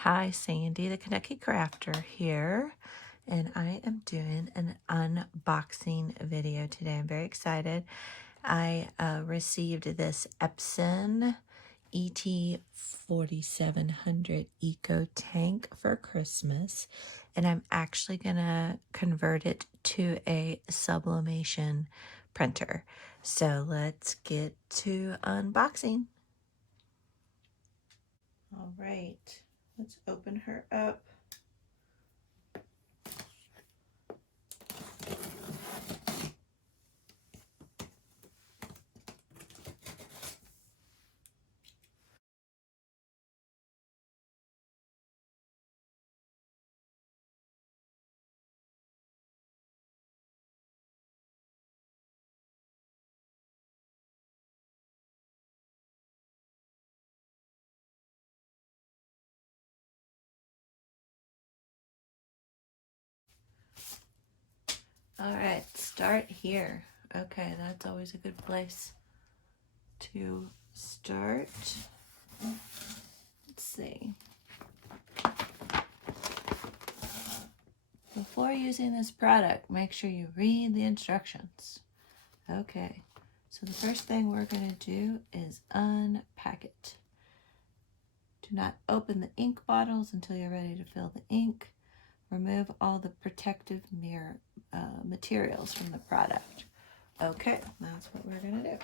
Hi, Sandy, the Kentucky Crafter here, and I am doing an unboxing video today. I'm very excited. I received this EPSON ET-4700 Eco Tank for Christmas, and I'm actually going to convert it to a sublimation printer. So let's get to unboxing. All right, let's open her up. All right, start here. Okay, that's always a good place to start. Let's see. Before using this product, make sure you read the instructions. Okay, so the first thing we're going to do is unpack it. Do not open the ink bottles until you're ready to fill the ink. Remove all the protective materials from the product. Okay, that's what we're going to do.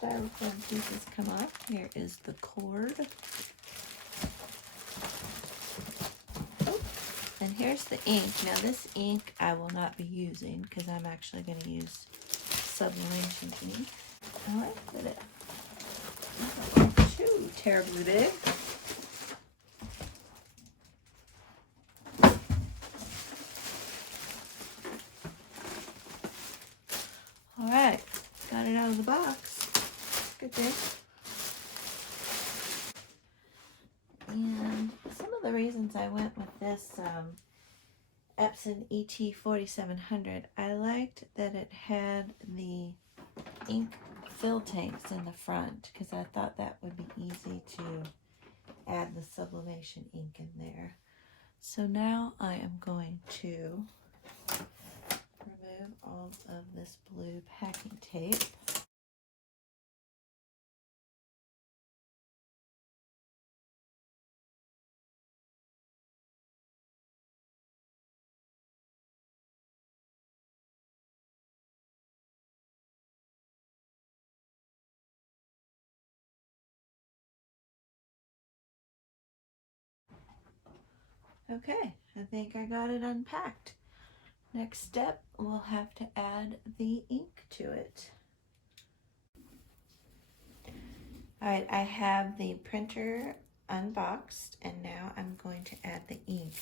Styrofoam pieces come off. Here is the cord. Oh, and here's the ink. Now this ink I will not be using because I'm actually going to use Sublimation Ink. I like that it's not too terribly big. All right, got it out of the box. Good thing. And some of the reasons I went with this EPSON ET-4700, I liked that it had the ink fill tanks in the front because I thought that would be easy to add the sublimation ink in there. So now I am going to remove all of this blue packing tape. Okay, I think I got it unpacked. Next step, we'll have to add the ink to it. All right, I have the printer unboxed, and now I'm going to add the ink.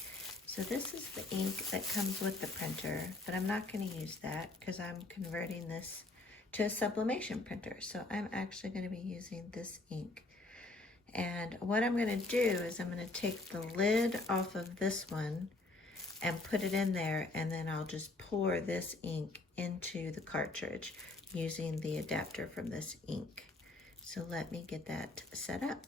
So this is the ink that comes with the printer, but I'm not going to use that because I'm converting this to a sublimation printer. So I'm actually going to be using this ink. And what I'm going to do is I'm going to take the lid off of this one and put it in there, and then I'll just pour this ink into the cartridge using the adapter from this ink. So let me get that set up.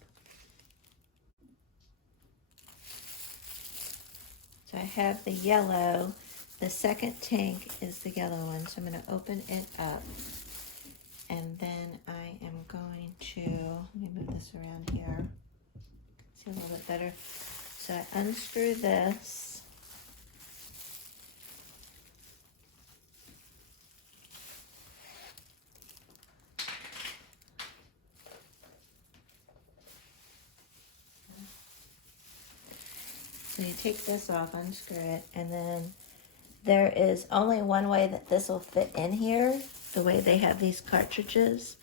So I have the yellow. The second tank is the yellow one, so I'm going to open it up. And then I am going to, let me move this around here, see a little bit better. So I unscrew this. So you take this off, unscrew it, and then there is only one way that this will fit in here. The way they have these cartridges,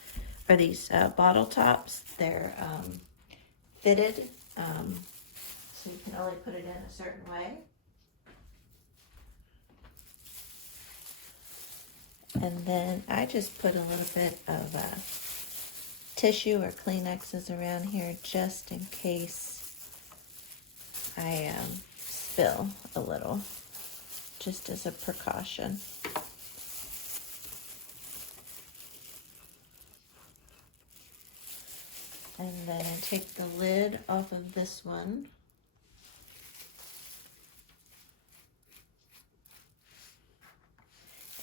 or these bottle tops, they're fitted, so you can only put it in a certain way. And then I just put a little bit of tissue or Kleenexes around here just in case I spill a little, just as a precaution. And then I take the lid off of this one.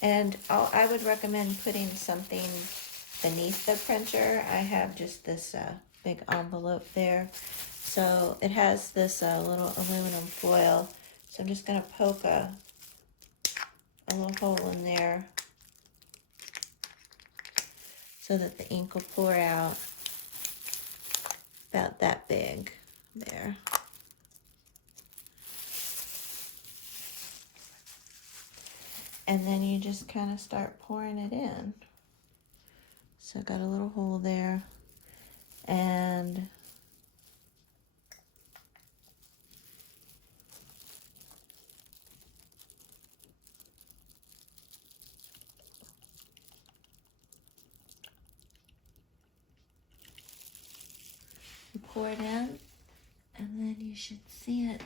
And I would recommend putting something beneath the printer. I have just this big envelope there. So it has this little aluminum foil. So I'm just going to poke a little hole in there so that the ink will pour out about that big there. And then you just kind of start pouring it in. So I got a little hole there, and you pour it in, and then you should see it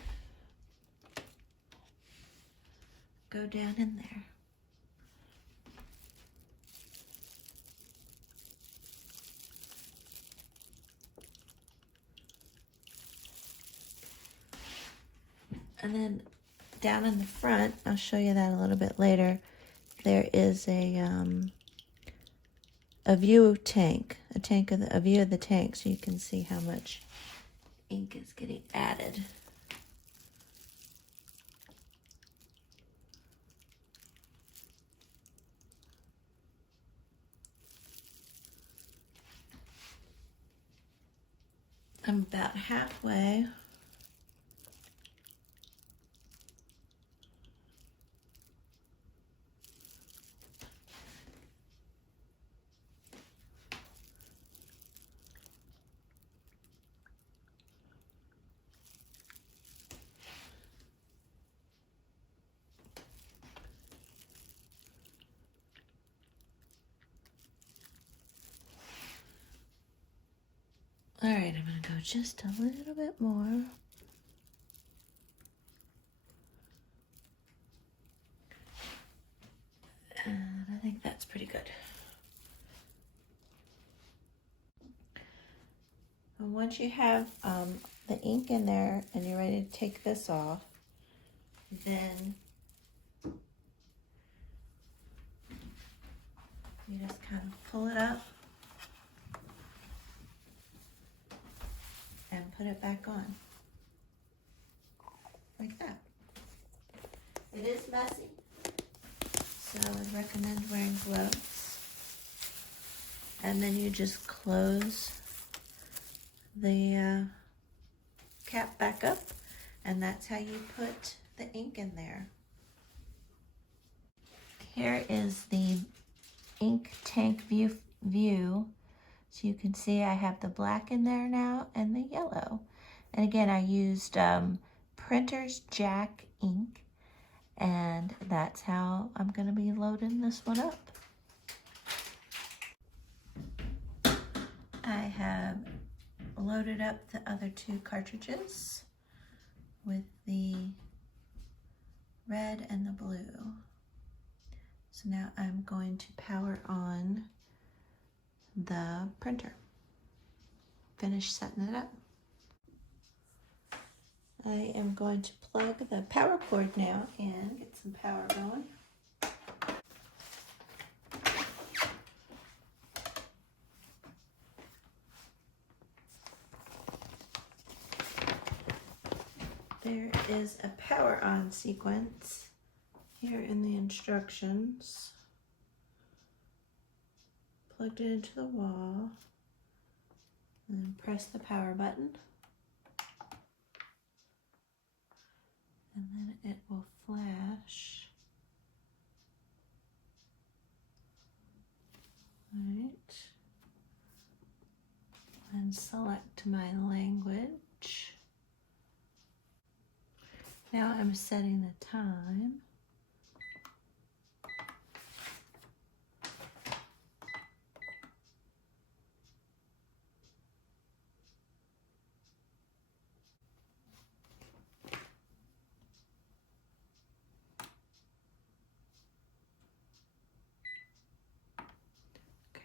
go down in there. And then down in the front, I'll show you that a little bit later, there is a view tank, a view of the tank, so you can see how much ink is getting added. I'm about halfway. All right, I'm gonna go just a little bit more. And I think that's pretty good. And once you have the ink in there and you're ready to take this off, then you just kind of pull it up and put it back on, like that. It is messy, so I would recommend wearing gloves. And then you just close the cap back up, and that's how you put the ink in there. Here is the ink tank view. So you can see I have the black in there now and the yellow. And again, I used Printer's Jack ink, and that's how I'm going to be loading this one up. I have loaded up the other two cartridges with the red and the blue. So now I'm going to power on the printer. Finish setting it up. I am going to plug the power cord now and get some power going. There is a power on sequence here in the instructions. Plugged it into the wall, and then press the power button, and then it will flash. Right, and select my language. Now I'm setting the time.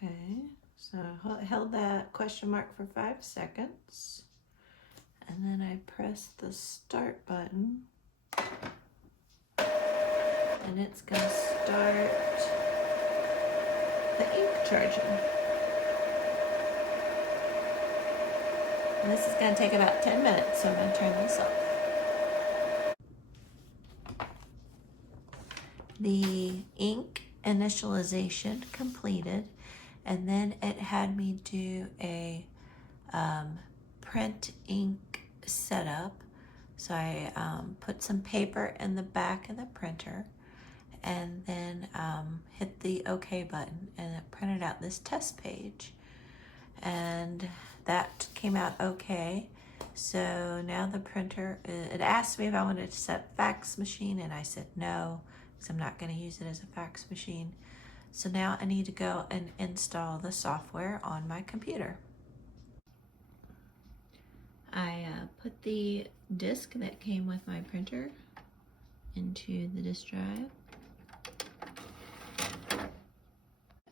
Okay, so I held that question mark for 5 seconds, and then I pressed the start button, and it's going to start the ink charging. And this is going to take about 10 minutes, so I'm going to turn this off. The ink initialization completed, and then it had me do a print ink setup. So I put some paper in the back of the printer, and then hit the OK button, and it printed out this test page, and that came out okay. So now the printer, it asked me if I wanted to set fax machine, and I said no, because I'm not going to use it as a fax machine. So now I need to go and install the software on my computer. I put the disk that came with my printer into the disk drive.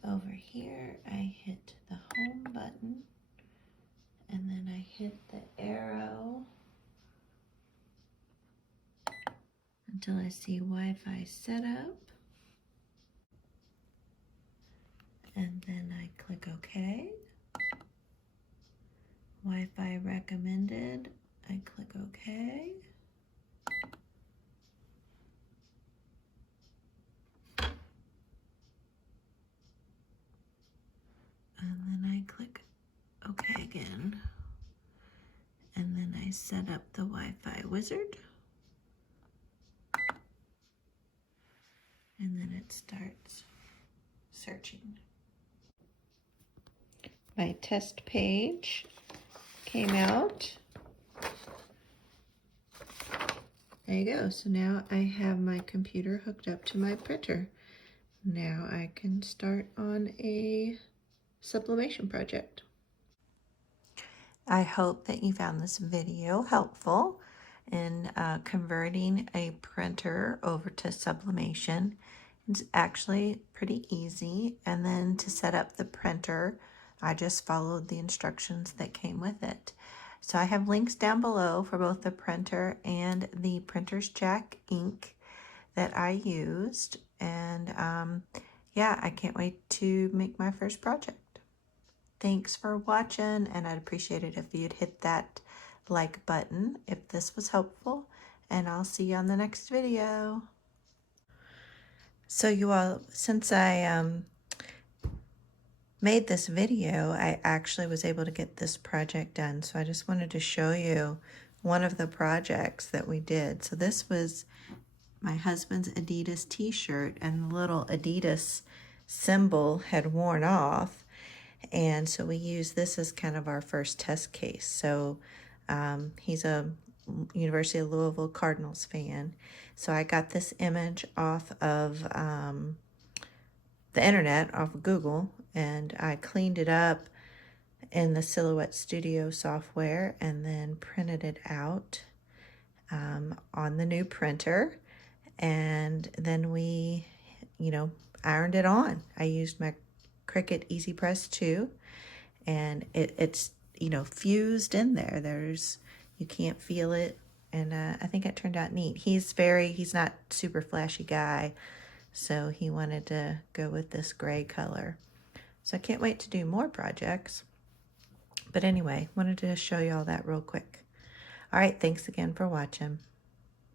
Over here, I hit the home button, and then I hit the arrow until I see Wi-Fi setup, and then I click OK. Wi-Fi recommended, I click OK. And then I click OK again. And then I set up the Wi-Fi wizard. And then it starts searching. My test page came out. There you go. So now I have my computer hooked up to my printer. Now I can start on a sublimation project. I hope that you found this video helpful in converting a printer over to sublimation. It's actually pretty easy. And then to set up the printer, I just followed the instructions that came with it. So I have links down below for both the printer and the printer's jack ink that I used. And yeah, I can't wait to make my first project. Thanks for watching, and I'd appreciate it if you'd hit that like button if this was helpful, and I'll see you on the next video. So you all, since I made this video, I actually was able to get this project done. So I just wanted to show you one of the projects that we did. So this was my husband's Adidas t-shirt, and the little Adidas symbol had worn off. And so we use this as kind of our first test case. So he's a University of Louisville Cardinals fan. So I got this image off of the internet, off of Google, and I cleaned it up in the Silhouette Studio software and then printed it out on the new printer. And then we, ironed it on. I used my Cricut Easy Press 2, and it's fused in there. You can't feel it, and I think it turned out neat. He's not super flashy guy, so he wanted to go with this gray color. So I can't wait to do more projects. But anyway, wanted to show you all that real quick. All right, thanks again for watching.